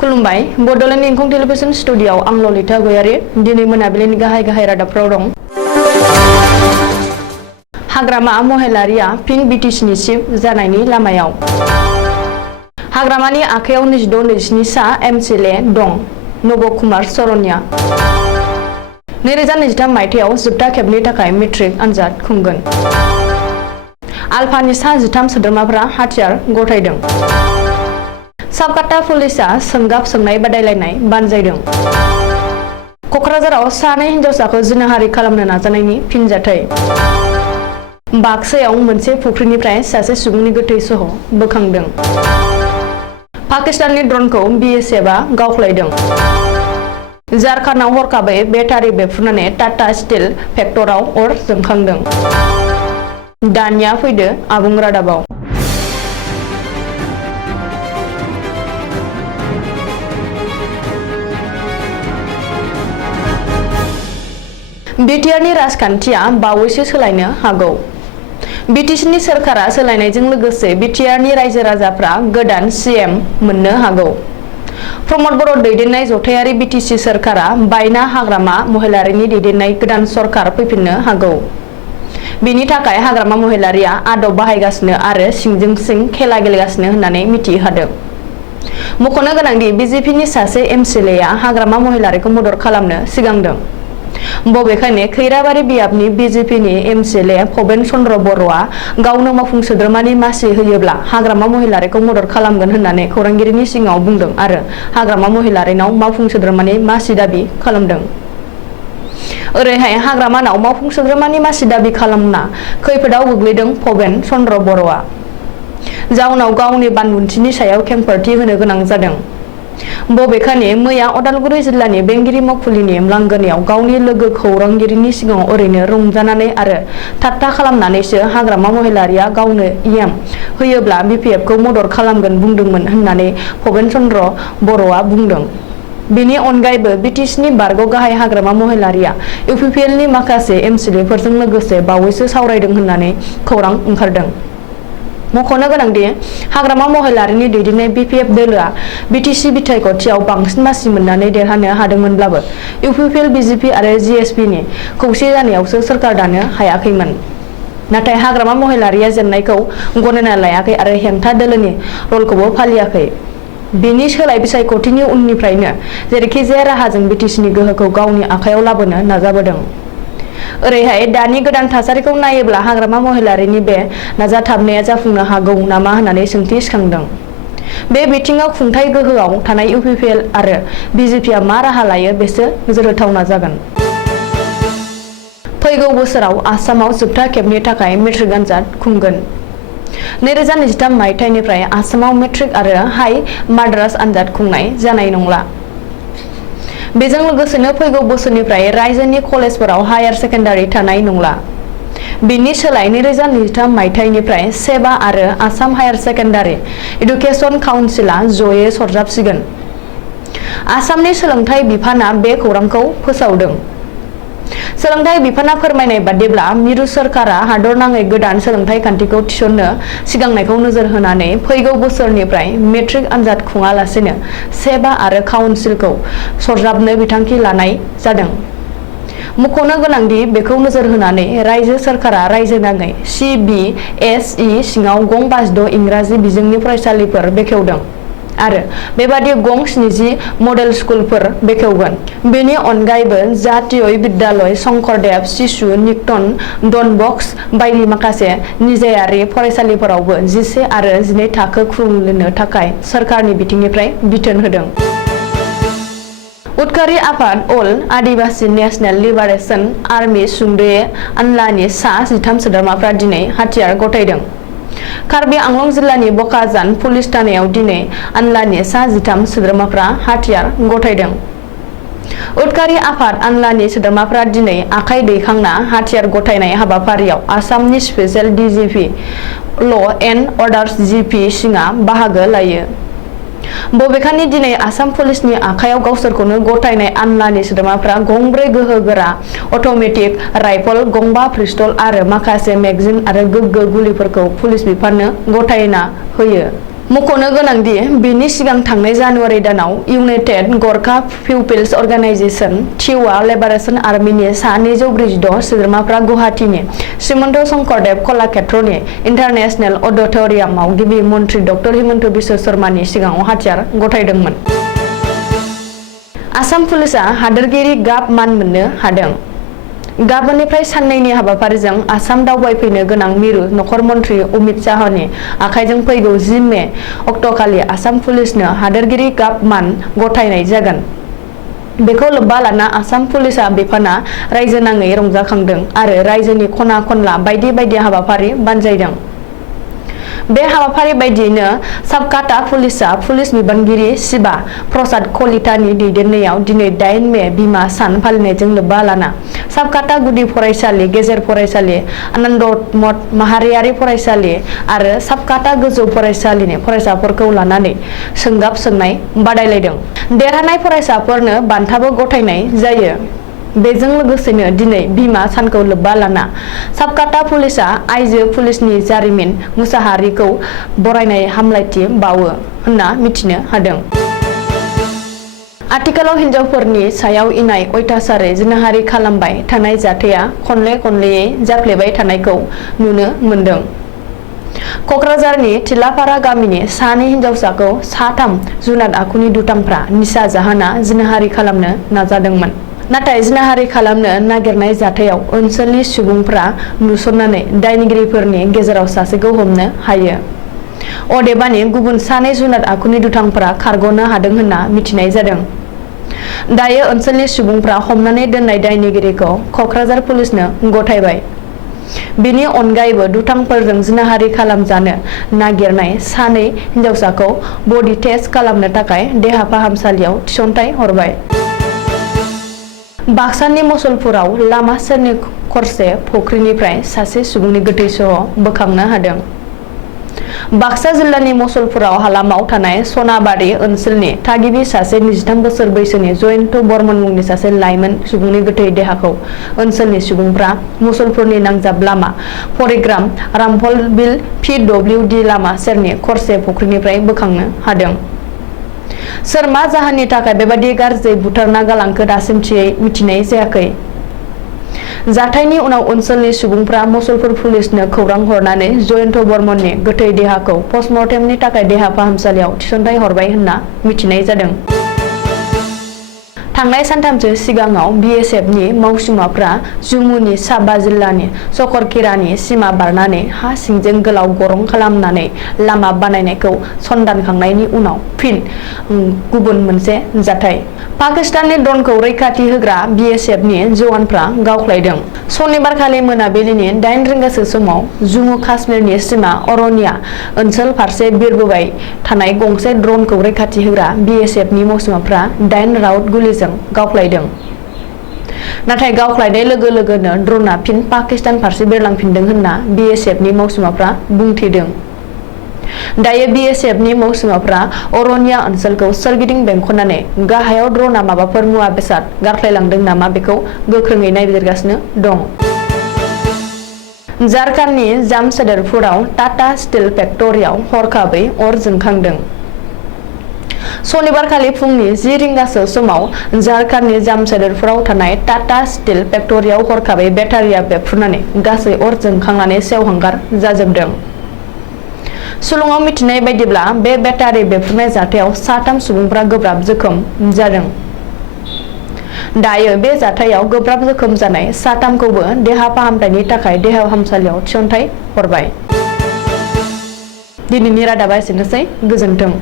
खुलुमबाय बड'लेण्ड इंखं टेलिभिजन स्टुडिय'आव आं ललिता गयारी दिनै मोनाबिलिनि गाहाय रादाबफोराव दं। हाग्रामा महिलारिया फिन बिटिसिनि चिफ जानायनि लामायाव। हाग्रामानि आखायाव 22-27 सा एमसिएलए दं नब कुमार शरणिया। 2023 मायथाइयाव जोबथा खेबनि थाखाय मेट्रिक आनजाद खुंगोन। आलफानि सा 13 सोद्रोमाफोरा हाथियार गथायदों। साबकाटा पुलिसआ सोंगाब सोंनाय बादायलायनाय बानजायदों। क'क्राझाराव सानै हिनजावसाखौ जिनाहारि खालामनो नाजानायनि फिनजाथाय। बाक्सायाव मोनसे फुख्रिनिफ्राय सासे सुबुंनि गोथै सह बोखांदों। पाकिस्ताननि ड्रनखौ बीएसएफआ गावख्लायदों। झारखन्डआव हरखाबै बेटारि बेफ्रुनानै टाटा स्टिल फेक्टरियाव अर जोंखांदों। दानिया फैदो आबुं रादाबाव। बिटिआरनि राजखान्थिया बावैसो सोलायनो हागौ। बिटिसिनि सोरखारा सोलायनायजों लोगोसे बिटिआरनि रायजो राजाफ्रा गोदान सीएम मोननो हागौ। प्रमद बर' दैदेननाय जथायारि बिटिसि सोरखारा बायना हाग्रामा महिलारिनि दैदेननाय गोदान सरखार फैफिननो हागौ। बेनि थाखाय हाग्रामा महिलारिया आदब बाहायगासिनो आरो सिंजों सिं खेला गेलेगासिनो होननानै मिथिहोदों। मख'नो गोनांदि बिजेपिनि सासे एमसिएलएआ हाग्रामा महिलारिखौ मदद खालामनो सिगांदों। बबेखानि खैराबारि बियाबनि बिजेपिनि एमसिएलए भबेन चन्द्र बर'आ गावनो मावफुं सोद्रोमानि मासि होयोब्ला हाग्रामा महिलारिखौ मदद खालामगोन होननानै खौरांगिरिनि सिगाङाव बुंदों आरो हाग्रामा महिलारिनाव मावफुं सोद्रोमानि मासि दाबि खालामदों। ओरैहाय हाग्रामानाव मावफुं सोद्रोमानि मासि दाबि खालामना खैफोदाव गोग्लैदों भबेन चन्द्र बर'आ। जाउनाव गावनि बानबुंथिनि सायाव खेंफोरथि होनो गोनां जादों। बबेखानि मैया अदालगुरि जिल्लानि बेंगिरि मावखुलिनि लांगोनायाव गावनि लोगो खौरांगिरिनि सिगाङाव ओरैनो रंजानानै आरो ठाट्टा खालामनानैसो हाग्रामा महिलारिया गावनो इएम होयोब्ला बिपिएफखौ मदद खालामगोन बुंदोंमोन होननानै भबेन चन्द्र बर'आ बुंदों। बेनि अनगायैबो बिटिसिनि बारग' गाहाय हाग्रामा महिलारिया इउपिपिएलनि माखासे एमसिएलएफोरजों लोगोसे बावैसो सावरायदों होननानै खौरां ओंखारदों। मख'नो गोनांदि हाग्रामा महिलारिनि दैदेननाय बिपिएफ दोलोआ बिटिसि बिथायख'थियाव बांसिन मासि मोननानै देरहानो हादोंमोनब्लाबो इउपिपिएल बिजेपि आरो जिएसपिनि खौसे जानायावसो सोरखार दानो हायाखैमोन। नाथाय हाग्रामा महिलारिया जेननायखौ गनायना लायाखै आरो हेंथा दोलोनि रलखौबो फालियाखै। बेनि सोलाय बिसायख'थिनि उननिफ्रायनो जेरैखिजाया राहाजों बिटिसिनि गोहोखौ गावनि आखायाव लाबोनो नाजाबोदों। ओरैहाय दानि गोदान थासारिखौ नायोब्ला हाग्रामा महिलारिनि बे नाजाथाबनाया जाफुंनो हागौ नामा होननानै सोंथि सिखांदों। बे बिथिङाव खुंथाय गोहोआव थानाय इउपिपिएल आरो बिजेपिआ मा राहा लायो बेसो नोजोर होथावना जागोन। फैगौ बोसोराव आसामाव जोबथा खेबनि थाखाय मेट्रिक आनजाद खुंगोन। 2023 मायथाइनिफ्राय आसामाव मेट्रिक आरो हाइ माद्रास आनजाद खुंनाय जानाय नंला। बेजों लोगोसेनो फैगौ बोसोरनिफ्राय रायजोनि कलेजफोराव हायार सेकेन्डारि थानाय नंला। बेनि सोलाय 2023 मायथाइनिफ्राय सेबा आरो आसाम हायार सेकेन्डारि एडुकेशन काउन्सिलआ जयै सरजाबसिगोन। आसामनि सोलोंथाइ बिफाना बे खौरांखौ फोसावदों। सोलोंथाइ बिफाना फोरमायनाय बादिब्ला मिरु सोरखारा हादरनाङै गोदान सोलोंथाइ खान्थिखौ थिसननो सिगांनायखौ नोजोर होनानै फैगौ बोसोरनिफ्राय मेट्रिक आनजाद खुङालासेनो सेबा आरो काउन्सिलखौ सरजाबनो बिथांखि लानाय जादों। मख'नो गोनांदि बेखौ नोजोर होनानै रायजो सोरखारा रायजोनाङै सिबिएसइ सिङाव गं 52 इंराजि बिजोंनि फरायसालिफोर बेखेवदों आरो बेबादि गं 70 मडेल स्कुलफोर बेखेवगोन। बेनि अनगायैबो जातीय विद्यालय शंकरदेव शिशु निकेतन डन बस्क बायदि माखासे निजायारि फरायसालिफोरावबो 11 आरो 12 थाखो खुलिनो थाखाय सोरखारनि बिथिंनिफ्राय बिथोन होदों। उदखारि आफाद अल आदिबासि नेशनेल लिबारेशन आर्मी सुंद'यै आनलानि सा 13 सोद्रोमाफ्रा दिनै हाथियार गथायदों। कार्बि आंलं जिल्लानि बकाजान पुलिस थानायाव दिनै आनलानि सा 13 सोद्रोमाफ्रा हाथियार गथायदों। उदखारि आफाद आनलानि सोद्रोमाफ्रा दिनै आखाइ दैखांना हाथियार गथायनाय हाबाफारियाव आसामनि special DGP law and order GP Singh बाहागो लायो। बबेखानि दिनै आसाम पुलिसनि आखायाव गावसोरखौनो गथायनाय आनलानि सोद्रोमाफ्रा गंब्रै गोहोगोरा अट'मेटिक राइफल, गंबा पिस्तल आरो माखासे मेगजिन आरो गोग्गो गुलिफोरखौ पुलिस बिफाननो गथायना होयो। मख'नो गोनांदि बेनि सिगां थांनाय जानुवारि दानाव इउनाइटेड गरखा पिउपिल्स अर्गानाइजेशन टिउआ लिबारेशन आर्मीनि सा 246 सोद्रोमाफ्रा गुवाहाटीनि श्रीमन्त शंकरदेव कलाक्षेत्रनि इन्टारनेशनेल अडिटोरियामाव गिबि मन्त्रि डक्टर हिमन्त बिश्व शर्मानि सिगाङाव हाथियार गथायदोंमोन। आसाम पुलिसआ हादोरगिरि गाब मान मोननो हादों। गाबोननिफ्राय साननैनि हाबाफारिजों आसाम दावबायफैनो गोनां मिरु नखर मन्त्रि अमित शाहनि आखाइजों फैगौ 10 मे अक्ट'खालि आसाम पुलिसनो हादोरगिरि गाब मान गथायनाय जागोन। बेखौ लोब्बा लाना आसाम पुलिसआ बिफाना रायजो नाङै रंजाखांदों आरो रायजोनि खना खनला बायदि हाबाफारि बानजायदों। बे हाबाफारि बायदियैनो साबकाटा पुलिसआ पुलिस बिबानगिरि शिबा प्रसाद कलितानि दैदेननायाव दिनै 8 मे बिमा सान फालिनायजों लोब्बा लाना साबकाटा गुदि फरायसालि, गेजेर फरायसालि, आनन्द मठ माहारियारि फरायसालि आरो साबकाटा गोजौ फरायसालिनि फरायसाफोरखौ लानानै सोंगाब सोंनाय बादायलायदों। देरहानाय फरायसाफोरनो बान्थाबो गथायनाय जायो। बेजों लोगोसेनो दिनै बिमा सानखौ लोब्बा लाना साबकाटा पुलिसआ आइजो पुलिसनि जारिमिन मुसाहारिखौ बरायनाय हामलायथि बावो होनना मिथिनो हादों। आथिखालाव हिनजावफोरनि सायाव इनाय अयथासारै जिनाहारि खालामबाय थानाय जाथाया खनले-खनलेयै जाफ्लेबाय थानायखौ नुनो मोनदों। क'क्राझारनि थिलाफारा गामिनि सानै हिनजावसाखौ 3 जुनाद आखुनि दुथांफ्रा निसा जाहोना जिनाहारि खालामनो नाजादोंमोन। नाथाय जिनाहारि खालामनो नागिरनाय जाथायाव ओनसोलनि सुबुंफ्रा नुसननानै दायनिगिरिफोरनि गेजेराव सासेखौ हमनो हायो। अदेबानि गुबुन 2 जुनाद आखुनि दुथांफोरा खारग'नो हादों होनना मिथिनाय जादों। दायो ओनसोलनि सुबुंफ्रा हमनानै दोननाय दायनिगिरिखौ क'क्राझार पुलिसनो गथायबाय। बेनि अनगायैबो दुथांफोरजों जिनाहारि खालामजानो नागिरनाय 2 हिनजावसाखौ बडि टेस्ट खालामनो थाखाय देहा फाहामसालियाव थिसनथाय हरबाय। बाक्सानि मसलपुराव लामा सेरनि खरसे फुख्रिनिफ्राय सासे सुबुंनि गोथै सह बोखांनो हादों। बाक्सा जिल्लानि मसलपुराव हालामाव थानाय सनाबारि ओनसोलनि थागिबि सासे 23 बोसोर बैसोनि जयन्त बर्मन मुंनि सासे लाइमोन सुबुंनि गोथै देहाखौ ओनसोलनि सुबुंफ्रा मुसलपुरनि नांजाब लामा फरिग्राम रामफलबिल PWD लामा सेरनि खरसे फुख्रिनिफ्राय बोखांनो हादों। सोर मा जाहोननि थाखाय बेबादि गाज्रि बुथारना गालांखो दासिमथियै मिथिनाय जायाखै। जाथायनि उनाव ओनसोलनि सुबुंफ्रा मुसलपुर पुलिसनो खौरां हरनानै जयन्त बर्मननि गोथै देहाखौ पस्टमर्टेमनि थाखाय देहा फाहामसालियाव थिसनथाय हरबाय होनना मिथिनाय जादों। थांनाय सानथामसो सिगाङाव BSFनि मावसुमाफ्रा जम्मुनि साबा जिल्लानि सकरखिरानि सीमा बारनानै हा सिंजों गोलाव गरं खालामनानै लामा बानायनायखौ सन्दानखांनायनि उनाव फिन गुबुन मोनसे जाथाय। पाकिस्ताननि ड्रनखौ रैखाथि होग्रा BSFनि जवानफ्रा गावख्लायदों। सनिबारखालि मोनाबिलिनि 8 रिंगासो समाव जम्मु काश्मीरनि सीमा अरनिया ओनसोल फारसे बिरबोबाय थानाय गंसे ड्रनखौ रैखाथि होग्रा BSFनि मावसुमाफ्रा 8 राउन्ड गुलिजों गावख्लायदों। नाथाय गावख्लायनाय लोगो लोगोनो ड्रनआ फिन पाकिस्तान फारसे बिरलांफिनदों होनना BSFनि मावसुमाफ्रा बुंथिदों। दायो BSFनि मावसुमाफ्रा अरनिया ओनसोलखौ सोरगिदिं बेंखननानै गाहायाव ड्रनआ माबाफोर मुवा बेसाद गारख्लायलांदों नामा बेखौ गोख्रोङै नायबिजिरगासिनो दं। झारखन्डनि जामशेदपुराव टाटा स्टिल फेक्टरियाव हरखाबै अर जोंखांदों। सनिबारखालि फुंनि 10 रिंगासो समाव झारखन्डनि जामशेदपुराव थानाय टाटा स्टिल फेक्टरियाव हरखाबै बेटारिया बेफ्रुनानै गासै अर जोंखांनानै सेवहांगार जाजोबदों। सुलुङाव मिथिनाय बायदिब्ला बे बेटारि बेफ्रुनाय जाथायाव 3 सुबुंफ्रा गोब्राब जोखोम जादों। दायो बे जाथायाव गोब्राब जोखोम जानाय 3खौबो देहा फाहामथायनि थाखाय देहा फाहामसालियाव थिसनथाय हरबाय। दिनैनि रादाबा एसेनोसै। गोजोन्थों।